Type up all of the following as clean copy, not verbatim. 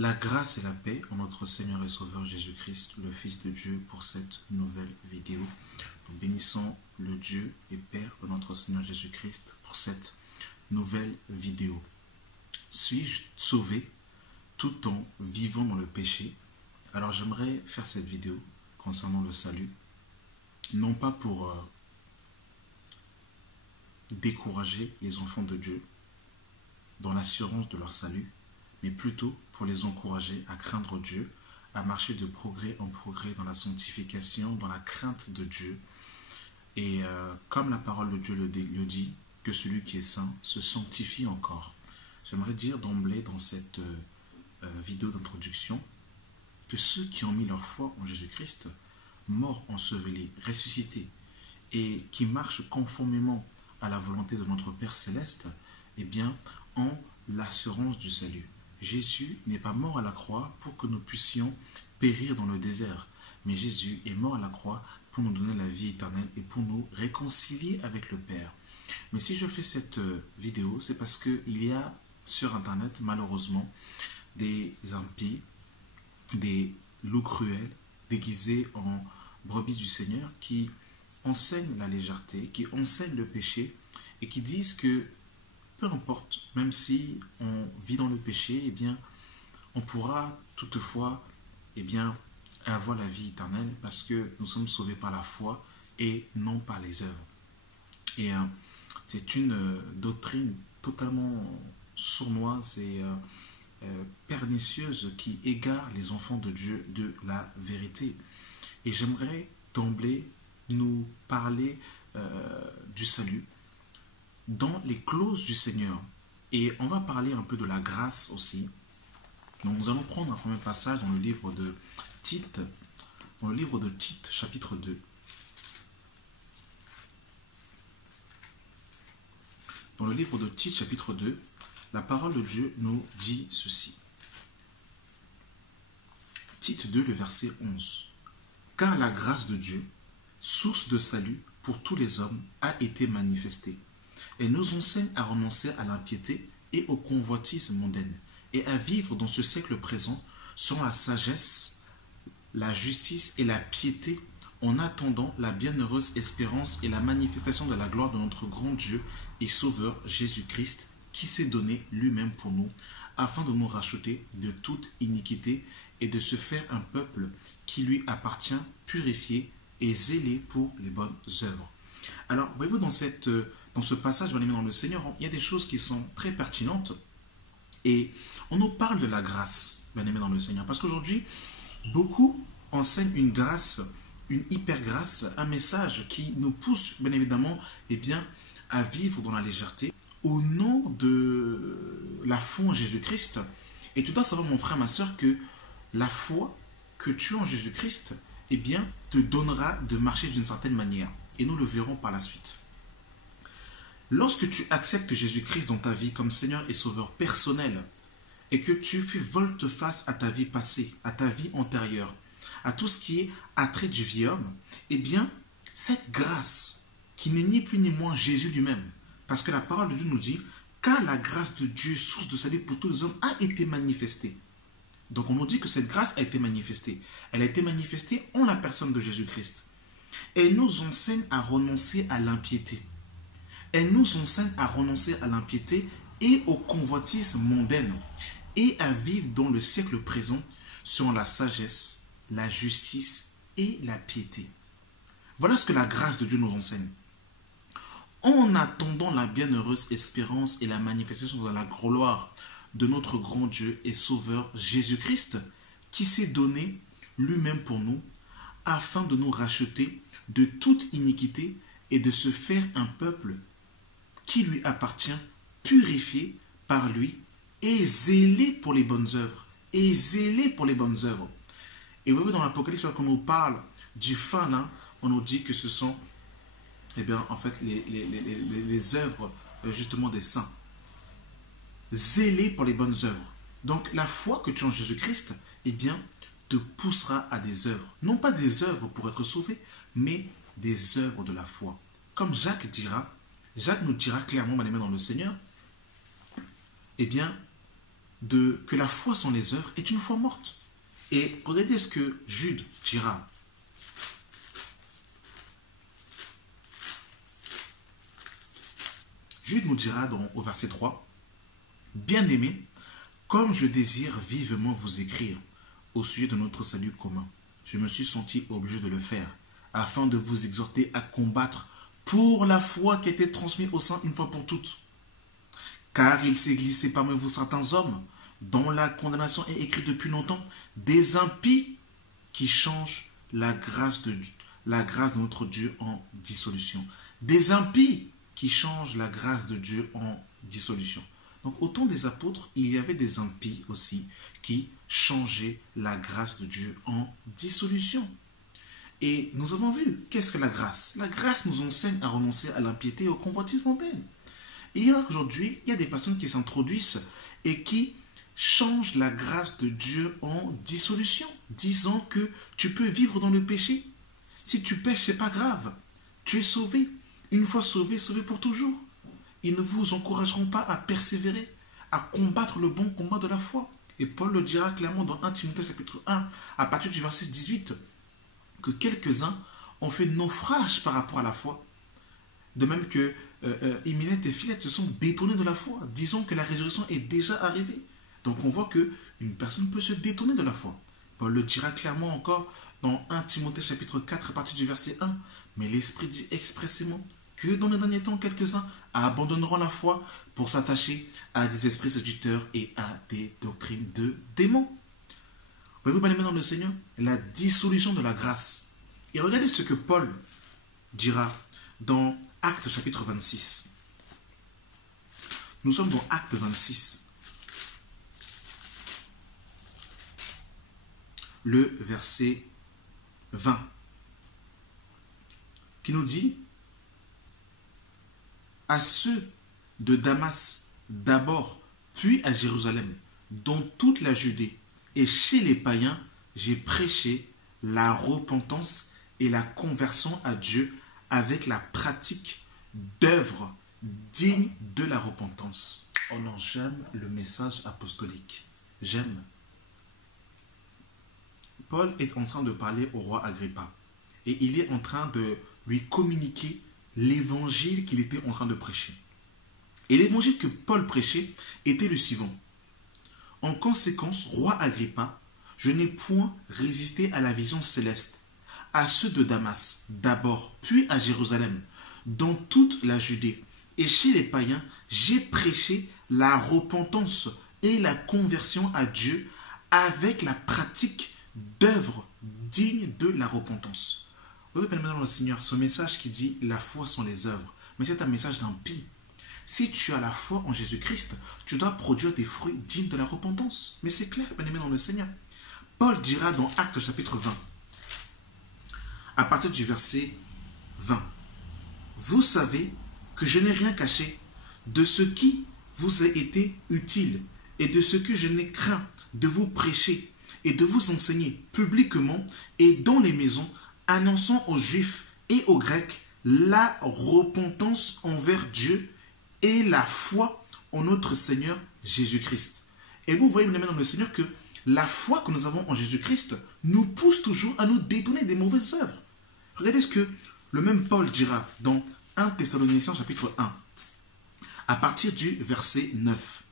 La grâce et la paix en notre Seigneur et Sauveur Jésus-Christ, le Fils de Dieu, pour cette nouvelle vidéo. Nous bénissons le Dieu et Père de notre Seigneur Jésus-Christ pour cette nouvelle vidéo. Suis-je sauvé tout en vivant dans le péché? Alors j'aimerais faire cette vidéo concernant le salut, non pas pour décourager les enfants de Dieu dans l'assurance de leur salut, mais plutôt pour les encourager à craindre Dieu, à marcher de progrès en progrès dans la sanctification, dans la crainte de Dieu. Et comme la parole de Dieu le dit, que celui qui est saint se sanctifie encore. J'aimerais dire d'emblée dans cette vidéo d'introduction que ceux qui ont mis leur foi en Jésus-Christ, mort, enseveli, ressuscité, et qui marchent conformément à la volonté de notre Père Céleste, eh bien, ont l'assurance du salut. Jésus n'est pas mort à la croix pour que nous puissions périr dans le désert, mais Jésus est mort à la croix pour nous donner la vie éternelle et pour nous réconcilier avec le Père. Mais si je fais cette vidéo, c'est parce qu'il y a sur Internet, malheureusement, des impies, des loups cruels, déguisés en brebis du Seigneur, qui enseignent la légèreté, qui enseignent le péché, et qui disent que peu importe, même si on vit dans le péché, eh bien, on pourra toutefois avoir la vie éternelle parce que nous sommes sauvés par la foi et non par les œuvres. Et c'est une doctrine totalement sournoise et pernicieuse qui égare les enfants de Dieu de la vérité. Et j'aimerais d'emblée nous parler du salut dans les clauses du Seigneur. Et on va parler un peu de la grâce aussi. Donc nous allons prendre un premier passage dans le livre de Tite, chapitre 2. Dans le livre de Tite, chapitre 2, la parole de Dieu nous dit ceci. Tite 2, le verset 11. Car la grâce de Dieu, source de salut pour tous les hommes, a été manifestée. Elle nous enseigne à renoncer à l'impiété et aux convoitises mondaines, et à vivre dans ce siècle présent selon la sagesse, la justice et la piété, en attendant la bienheureuse espérance et la manifestation de la gloire de notre grand Dieu et Sauveur Jésus-Christ, qui s'est donné lui-même pour nous, afin de nous racheter de toute iniquité et de se faire un peuple qui lui appartient, purifié et zélé pour les bonnes œuvres. Alors, voyez-vous, dans ce passage, bien aimé dans le Seigneur, il y a des choses qui sont très pertinentes et on nous parle de la grâce, bien aimé dans le Seigneur, parce qu'aujourd'hui, beaucoup enseignent une grâce, une hyper grâce, un message qui nous pousse, bien évidemment, à vivre dans la légèreté au nom de la foi en Jésus-Christ. Et tu dois savoir, mon frère, ma soeur, que la foi que tu as en Jésus-Christ, te donnera de marcher d'une certaine manière. Et nous le verrons par la suite. Lorsque tu acceptes Jésus-Christ dans ta vie comme Seigneur et Sauveur personnel, et que tu fais volte-face à ta vie passée, à ta vie antérieure, à tout ce qui est attrait du vieil homme, cette grâce, qui n'est ni plus ni moins Jésus lui-même, parce que la parole de Dieu nous dit, car la grâce de Dieu, source de salut pour tous les hommes, a été manifestée. Donc on nous dit que cette grâce a été manifestée. Elle a été manifestée en la personne de Jésus-Christ. Elle nous enseigne à renoncer à l'impiété. Elle nous enseigne à renoncer à l'impiété et aux convoitises mondaines et à vivre dans le siècle présent selon la sagesse, la justice et la piété. Voilà ce que la grâce de Dieu nous enseigne. En attendant la bienheureuse espérance et la manifestation de la gloire de notre grand Dieu et Sauveur Jésus-Christ, qui s'est donné lui-même pour nous, afin de nous racheter de toute iniquité et de se faire un peuple qui lui appartient, purifié par lui et zélé pour les bonnes œuvres. Et zélé pour les bonnes œuvres. Et vous voyez dans l'Apocalypse, quand on nous parle du fin, on nous dit que ce sont les œuvres justement des saints. Zélé pour les bonnes œuvres. Donc la foi que tu as en Jésus-Christ, te poussera à des œuvres. Non pas des œuvres pour être sauvé, mais des œuvres de la foi. Comme Jacques nous dira clairement, dans le Seigneur, que la foi sans les œuvres est une foi morte. Et regardez ce que Jude dira. Jude nous dira au verset 3, « Bien-aimés, comme je désire vivement vous écrire au sujet de notre salut commun, je me suis senti obligé de le faire, afin de vous exhorter à combattre pour la foi qui a été transmise au sein une fois pour toutes. Car il s'est glissé parmi vous certains hommes, dont la condamnation est écrite depuis longtemps, des impies qui changent la grâce de notre Dieu en dissolution. » Des impies qui changent la grâce de Dieu en dissolution. Donc au temps des apôtres, il y avait des impies aussi qui changeaient la grâce de Dieu en dissolution. Et nous avons vu, qu'est-ce que la grâce? La grâce nous enseigne à renoncer à l'impiété et au convoitise mondaine. Et aujourd'hui, il y a des personnes qui s'introduisent et qui changent la grâce de Dieu en dissolution, disant que tu peux vivre dans le péché. Si tu pêches, ce n'est pas grave. Tu es sauvé. Une fois sauvé, sauvé pour toujours. Ils ne vous encourageront pas à persévérer, à combattre le bon combat de la foi. Et Paul le dira clairement dans 1 Timothée chapitre 1, à partir du verset 18, que quelques-uns ont fait naufrage par rapport à la foi. De même que Hyménète et Philette se sont détournés de la foi, disant que la résurrection est déjà arrivée. Donc on voit qu'une personne peut se détourner de la foi. Paul le dira clairement encore dans 1 Timothée chapitre 4 à partir du verset 1. Mais l'Esprit dit expressément que dans les derniers temps, quelques-uns abandonneront la foi pour s'attacher à des esprits séducteurs et à des doctrines de démons. Voyez-vous, bien aimés dans le Seigneur, la dissolution de la grâce. Et regardez ce que Paul dira dans Actes chapitre 26. Nous sommes dans Actes 26. Le verset 20. Qui nous dit: à ceux de Damas d'abord, puis à Jérusalem, dans toute la Judée, et chez les païens, j'ai prêché la repentance et la conversion à Dieu avec la pratique d'œuvres dignes de la repentance. Oh non, j'aime le message apostolique. J'aime. Paul est en train de parler au roi Agrippa. Et il est en train de lui communiquer l'évangile qu'il était en train de prêcher. Et l'évangile que Paul prêchait était le suivant. En conséquence, roi Agrippa, je n'ai point résisté à la vision céleste, à ceux de Damas d'abord, puis à Jérusalem, dans toute la Judée. Et chez les païens, j'ai prêché la repentance et la conversion à Dieu avec la pratique d'œuvres dignes de la repentance. Oui, bien dans le Seigneur, ce message qui dit la foi sont les œuvres, mais c'est un message d'impie. Si tu as la foi en Jésus-Christ, tu dois produire des fruits dignes de la repentance. Mais c'est clair, bien aimé dans le Seigneur. Paul dira dans Actes chapitre 20, à partir du verset 20, vous savez que je n'ai rien caché de ce qui vous a été utile et de ce que je n'ai craint de vous prêcher et de vous enseigner publiquement et dans les maisons, annonçant aux Juifs et aux Grecs la repentance envers Dieu et la foi en notre Seigneur Jésus-Christ. Et vous voyez, bien aimé dans le Seigneur, que la foi que nous avons en Jésus-Christ nous pousse toujours à nous détourner des mauvaises œuvres. Regardez ce que le même Paul dira dans 1 Thessaloniciens chapitre 1, à partir du verset 9.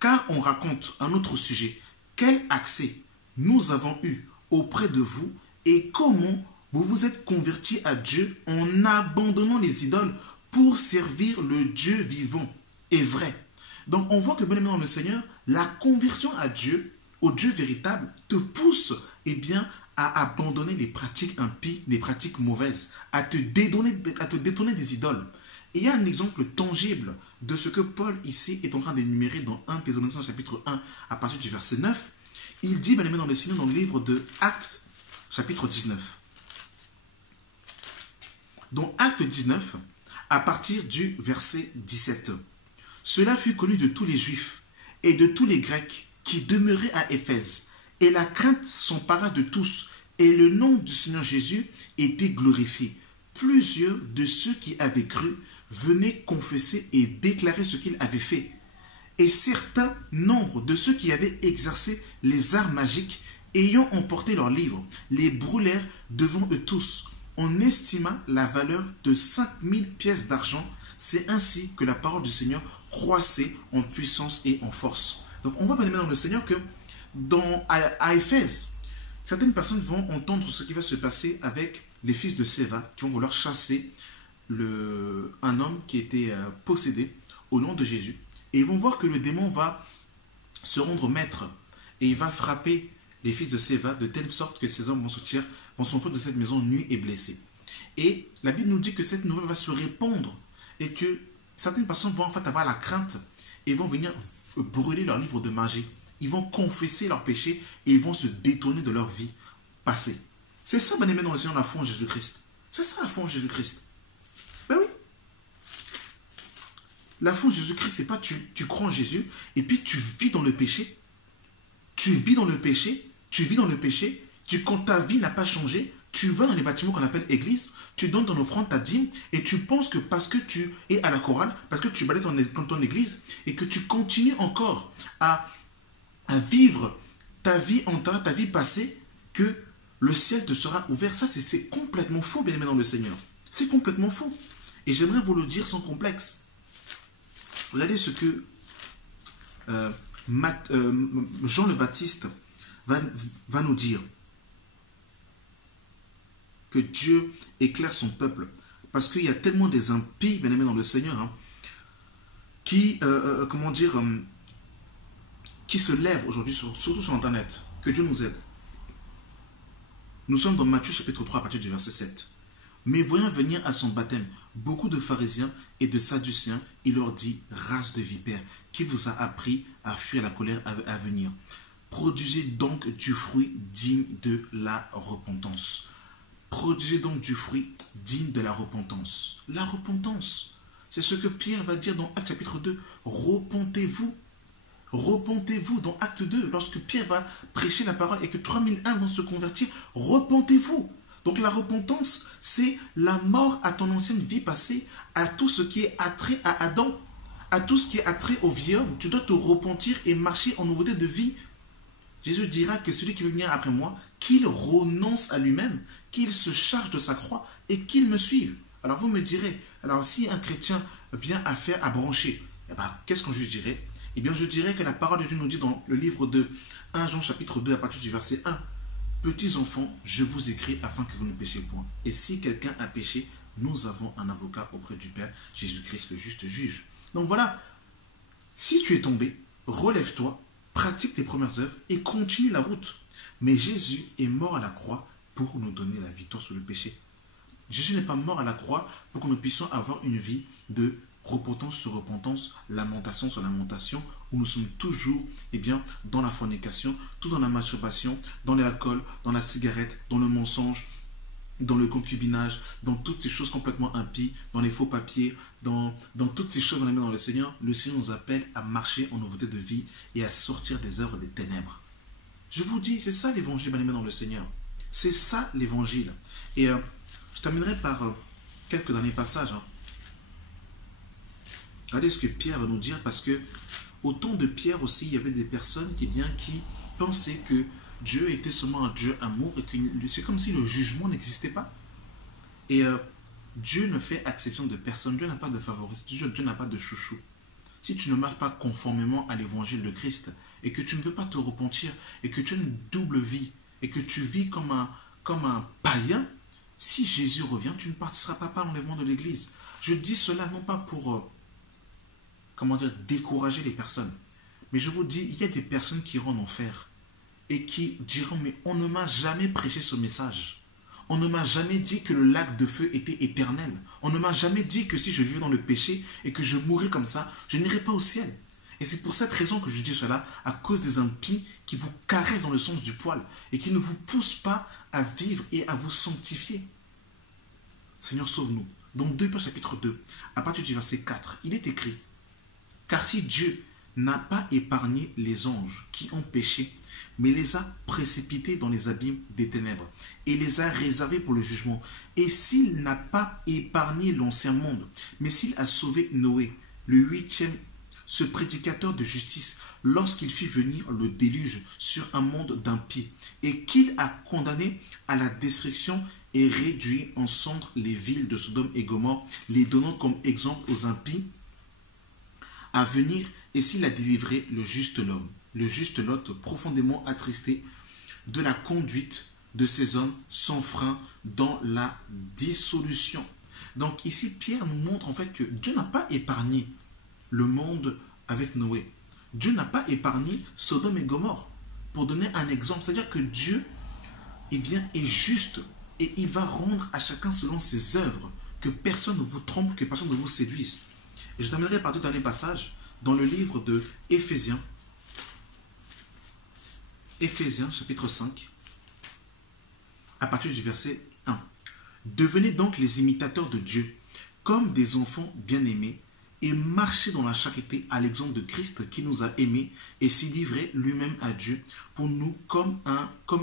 Car on raconte un autre sujet, quel accès nous avons eu auprès de vous et comment vous vous êtes convertis à Dieu en abandonnant les idoles pour servir le Dieu vivant et vrai. Donc on voit que, bien aimé dans le Seigneur, la conversion à Dieu, au Dieu véritable, te pousse à abandonner les pratiques impies, les pratiques mauvaises, à te détourner des idoles. Et il y a un exemple tangible de ce que Paul ici est en train d'énumérer dans 1 Thessaloniciens chapitre 1 à partir du verset 9. Il dit, bien aimé dans le Seigneur, dans le livre de Actes chapitre 19. Dans Acte 19, à partir du verset 17. Cela fut connu de tous les Juifs et de tous les Grecs qui demeuraient à Éphèse, et la crainte s'empara de tous, et le nom du Seigneur Jésus était glorifié. Plusieurs de ceux qui avaient cru venaient confesser et déclarer ce qu'il avait fait. Et certain nombre de ceux qui avaient exercé les arts magiques, ayant emporté leurs livres, les brûlèrent devant eux tous. On estima la valeur de 5000 pièces d'argent. C'est ainsi que la parole du Seigneur croissait en puissance et en force. Donc on voit bien dans le Seigneur que à Éphèse, certaines personnes vont entendre ce qui va se passer avec les fils de Séva qui vont vouloir chasser un homme qui était possédé au nom de Jésus. Et ils vont voir que le démon va se rendre maître et il va frapper les fils de Séva de telle sorte que ces hommes vont s'enfuir de cette maison nus et blessés. Et la Bible nous dit que cette nouvelle va se répandre et que certaines personnes vont en fait avoir la crainte et vont venir brûler leurs livres de magie. Ils vont confesser leurs péchés et ils vont se détourner de leur vie passée. C'est ça, bien aimé dans le Seigneur, la foi en Jésus-Christ. C'est ça la foi en Jésus-Christ. Ben oui. La foi en Jésus-Christ, c'est pas tu crois en Jésus et puis tu vis dans le péché. Tu vis dans le péché. Tu vis dans le péché. Quand ta vie n'a pas changé, tu vas dans les bâtiments qu'on appelle église, tu donnes ton offrande, ta dîme, et tu penses que parce que tu es à la chorale, parce que tu balais ton église, et que tu continues encore à vivre ta vie antérieure, ta vie passée, que le ciel te sera ouvert. Ça, c'est complètement faux, bien aimé dans le Seigneur. C'est complètement faux. Et j'aimerais vous le dire sans complexe. Regardez ce que Jean le Baptiste va nous dire. Que Dieu éclaire son peuple. Parce qu'il y a tellement des impies, bien aimés dans le Seigneur, hein, qui se lèvent aujourd'hui, surtout sur Internet. Que Dieu nous aide. Nous sommes dans Matthieu chapitre 3 à partir du verset 7. Mais voyant venir à son baptême beaucoup de pharisiens et de sadducéens, il leur dit, race de vipères, qui vous a appris à fuir la colère à venir. Produisez donc du fruit digne de la repentance. Produisez donc du fruit digne de la repentance. La repentance, c'est ce que Pierre va dire dans Actes chapitre 2. Repentez-vous. Repentez-vous dans Acte 2. Lorsque Pierre va prêcher la parole et que 3001 vont se convertir, repentez-vous. Donc la repentance, c'est la mort à ton ancienne vie passée, à tout ce qui est attrait à Adam, à tout ce qui est attrait au vieil homme. Tu dois te repentir et marcher en nouveauté de vie. Jésus dira que celui qui veut venir après moi, qu'il renonce à lui-même, qu'il se charge de sa croix et qu'il me suive. Alors vous me direz, alors si un chrétien vient à brancher, eh ben, qu'est-ce que je dirais? Eh bien je dirais que la parole de Dieu nous dit dans le livre de 1 Jean chapitre 2 à partir du verset 1, petits enfants, je vous écris afin que vous ne péchiez point. Et si quelqu'un a péché, nous avons un avocat auprès du Père, Jésus-Christ le juste juge. Donc voilà, si tu es tombé, relève-toi, pratique tes premières œuvres et continue la route. Mais Jésus est mort à la croix pour nous donner la victoire sur le péché. Jésus n'est pas mort à la croix pour que nous puissions avoir une vie de repentance sur repentance, lamentation sur lamentation, où nous sommes toujours dans la fornication, tout dans la masturbation, dans l'alcool, dans la cigarette, dans le mensonge, dans le concubinage, dans toutes ces choses complètement impies, dans les faux papiers, dans toutes ces choses dans le Seigneur. Le Seigneur nous appelle à marcher en nouveauté de vie et à sortir des œuvres des ténèbres. Je vous dis, c'est ça l'évangile, bien-aimé dans le Seigneur. C'est ça l'évangile. Et je terminerai par quelques derniers passages. Regardez ce que Pierre va nous dire, parce que au temps de Pierre aussi, il y avait des personnes qui pensaient que Dieu était seulement un Dieu amour et que c'est comme si le jugement n'existait pas. Et Dieu ne fait exception de personne. Dieu n'a pas de favorisme. Dieu n'a pas de chouchou. Si tu ne marches pas conformément à l'évangile de Christ et que tu ne veux pas te repentir et que tu as une double vie et que tu vis comme un païen, si Jésus revient, tu ne participeras pas par l'enlèvement de l'Église. Je dis cela non pas pour décourager les personnes, mais je vous dis, il y a des personnes qui iront en enfer et qui diront, mais on ne m'a jamais prêché ce message. On ne m'a jamais dit que le lac de feu était éternel. On ne m'a jamais dit que si je vivais dans le péché et que je mourrais comme ça, je n'irais pas au ciel. Et c'est pour cette raison que je dis cela, à cause des impies qui vous caressent dans le sens du poil et qui ne vous poussent pas à vivre et à vous sanctifier. Seigneur, sauve-nous. Donc 2 Pierre chapitre 2, à partir du verset 4, il est écrit, car si Dieu n'a pas épargné les anges qui ont péché, mais les a précipités dans les abîmes des ténèbres et les a réservés pour le jugement. Et s'il n'a pas épargné l'ancien monde, mais s'il a sauvé Noé, le 8e, ce prédicateur de justice, lorsqu'il fit venir le déluge sur un monde d'impies, et qu'il a condamné à la destruction et réduit en cendres les villes de Sodome et Gomorrhe, les donnant comme exemple aux impies à venir, et s'il a délivré le juste Lot, profondément attristé de la conduite de ces hommes sans frein dans la dissolution. Donc ici, Pierre nous montre en fait que Dieu n'a pas épargné le monde avec Noé. Dieu n'a pas épargné Sodome et Gomorrhe. Pour donner un exemple, c'est-à-dire que Dieu est juste et il va rendre à chacun selon ses œuvres, que personne ne vous trompe, que personne ne vous séduise. Et je terminerai par deux derniers passages dans le livre de Éphésiens, chapitre 5, à partir du verset 1. Devenez donc les imitateurs de Dieu, comme des enfants bien-aimés, et marchez dans la charité à l'exemple de Christ qui nous a aimés et s'est livré lui-même à Dieu pour nous comme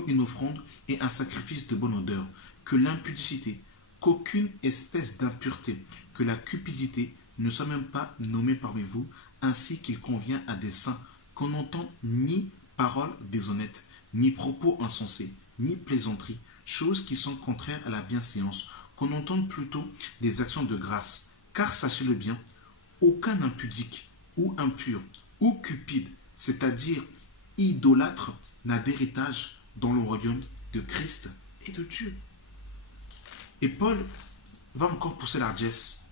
une offrande et un sacrifice de bonne odeur. Que l'impudicité, qu'aucune espèce d'impureté, que la cupidité ne soit même pas nommée parmi vous, ainsi qu'il convient à des saints, qu'on n'entende ni paroles déshonnêtes, ni propos insensés, ni plaisanteries, choses qui sont contraires à la bienséance, qu'on entende plutôt des actions de grâce. Car sachez-le bien, aucun impudique, ou impur, ou cupide, c'est-à-dire idolâtre, n'a d'héritage dans le royaume de Christ et de Dieu. Et Paul va encore pousser la largesse.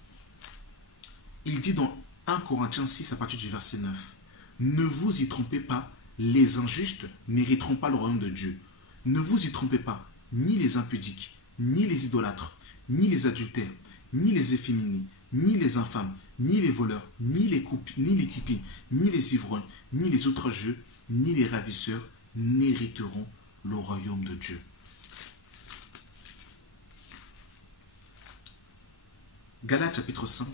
Il dit dans 1 Corinthiens 6 à partir du verset 9, « Ne vous y trompez pas, les injustes n'hériteront pas le royaume de Dieu. Ne vous y trompez pas, ni les impudiques, ni les idolâtres, ni les adultères, ni les efféminés, ni les infâmes, ni les voleurs, ni les cupides, ni les ivrognes, ni les outrageux, ni les ravisseurs n'hériteront le royaume de Dieu. » Galates chapitre 5,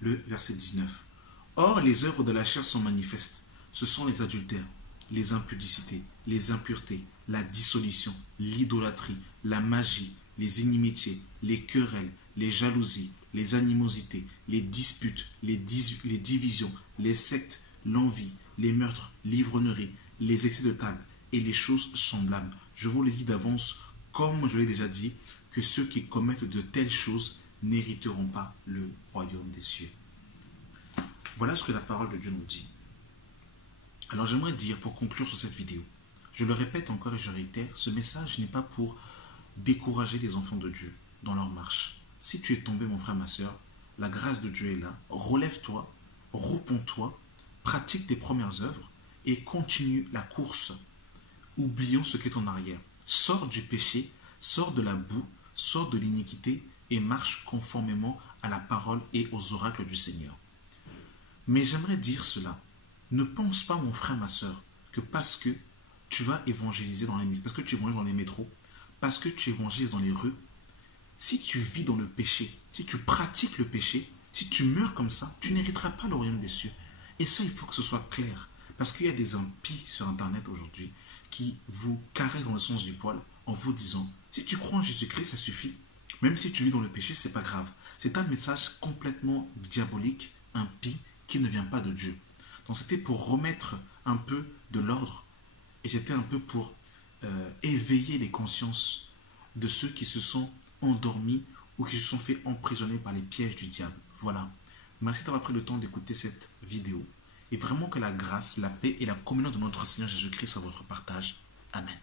le verset 19. « Or, les œuvres de la chair sont manifestes. Ce sont les adultères, les impudicités, les impuretés, la dissolution, l'idolâtrie, la magie, les inimitiés, les querelles, les jalousies, les animosités, les disputes, les divisions, les sectes, l'envie, les meurtres, l'ivrognerie, les excès de table et les choses semblables. Je vous le dis d'avance, comme je l'ai déjà dit, que ceux qui commettent de telles choses n'hériteront pas le royaume des cieux. » Voilà ce que la parole de Dieu nous dit. Alors j'aimerais dire, pour conclure sur cette vidéo, je le répète encore et je réitère, ce message n'est pas pour décourager les enfants de Dieu dans leur marche. Si tu es tombé, mon frère, ma soeur, la grâce de Dieu est là. Relève-toi, repens-toi, pratique tes premières œuvres et continue la course. Oublions ce qui est en arrière. Sors du péché, sors de la boue, sors de l'iniquité et marche conformément à la parole et aux oracles du Seigneur. Mais j'aimerais dire cela. Ne pense pas, mon frère, ma soeur, que parce que tu vas évangéliser parce que tu évangélises dans les métros, parce que tu évangélises dans les rues, si tu vis dans le péché, si tu pratiques le péché, si tu meurs comme ça, tu n'hériteras pas le royaume des cieux. Et ça, il faut que ce soit clair. Parce qu'il y a des impies sur Internet aujourd'hui qui vous caressent dans le sens du poil en vous disant, si tu crois en Jésus-Christ, ça suffit. Même si tu vis dans le péché, c'est pas grave. C'est un message complètement diabolique, impie, qui ne vient pas de Dieu. Donc c'était pour remettre un peu de l'ordre et c'était un peu pour éveiller les consciences de ceux qui se sont endormis ou qui se sont fait emprisonner par les pièges du diable. Voilà. Merci d'avoir pris le temps d'écouter cette vidéo et vraiment que la grâce, la paix et la communion de notre Seigneur Jésus-Christ soient votre partage. Amen.